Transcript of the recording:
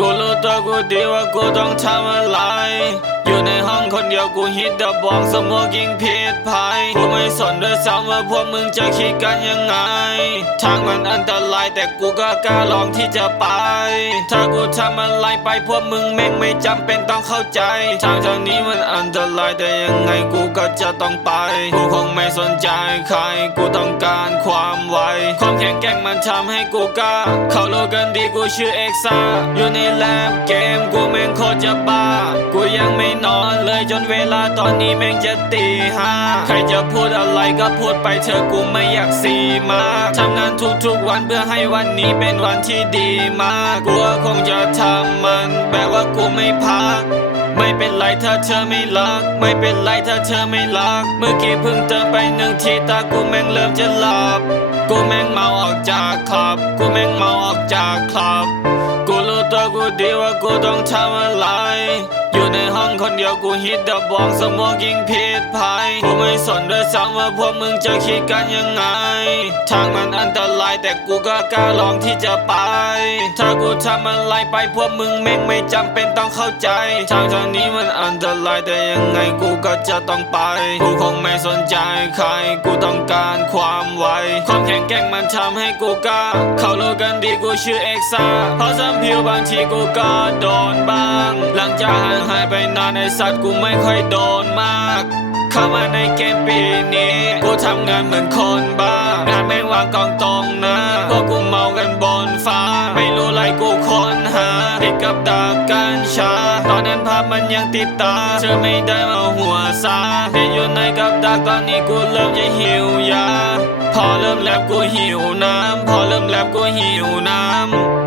กูรู้ตัวกูดีว่ากูต้องทำอะไร เดียวกูฮิตเดอะบองสมอกิงผิดภัยกูไม่สนด้วยซ้ำว่าพวกมึงจะคิดกันยังไง ทางมันอันตรายแต่กูก็กล้าลองที่จะไป ถ้ากูทำอะไรไปพวกมึงแม่งไม่จำเป็นต้องเข้าใจ ทางทางนี้มันอันตรายแต่ยังไงกูก็จะต้องไป กูคงไม่สนใจใคร กูต้องการความไวความแข็งแกร่งมันทำให้กูกล้า เขารู้กันดีกูชื่อเอ็กซ่าอยู่ในแลบเกมกูแม่งโคตรจะบ้า งไม่นอนเลยจนเวลาตอนนี้แม่งจะตีห้าใครจะพูดอะไรก็พูดไปเถอกูไม่อยากสีมากทำงานทุกๆวันเพื่อให้วันนี้เป็นวันที่ดีมากกูก็คงจะทำมันแบบว่ากูไม่พักไม่เป็นไรถ้าเธอไม่รัก ไม่เป็นไรถ้าเธอไม่รัก เมื่อกี้เพิ่งเติมไปหนึ่งทีตากูแม่งเริ่มจะหลับ กูแม่งเมาออกจากคลับ กูแม่งเมาออกจากคลับ ตัวกูดีว่ากูต้องทำอะไร อยู่ในห้องคนเดียวกูฮิตเดอะบองสมองยิงผิดภัยกูไม่สนด้วยซ้ำว่าพวกมึงจะคิดกันยังไง ทางมันอันตรายแต่กูก็กล้าลองที่จะไป ถ้ากูทำอะไรไปพวกมึงแม่งไม่จำเป็นต้องเข้าใจ ทางทางนี้มันอันตรายแต่ยังไงกูก็จะต้องไป กูคงไม่สนใจใคร กูต้องการความไวความแข็งแกร่งมันทำให้กูกล้า เขารู้กันดีกูชื่อเอ็กซ่าเพราะสัมผิวบางทีกูก็โดนบ้าง หลังจากห่างหายไปนานในสัตว์กูไม่ค่อยโดนมาก เข้ามาในเกมปีนี้ กูทำงานเหมือนคนบ้างานแม่งวางกองตรงนะพวกกูเมากันบนฟ้า ไม่รู้ไรกูค้นหา ติดกับดักกันชา ตอนนั้นภาพมันยังติดตาเธอไม่ได้มาหัวซาติดอยู่ในกับดักตอนนี้กูเริ่มจะหิวยาพอเริ่มแลบกูหิวน้ำ พอเริ่มแลบกูหิวน้ำ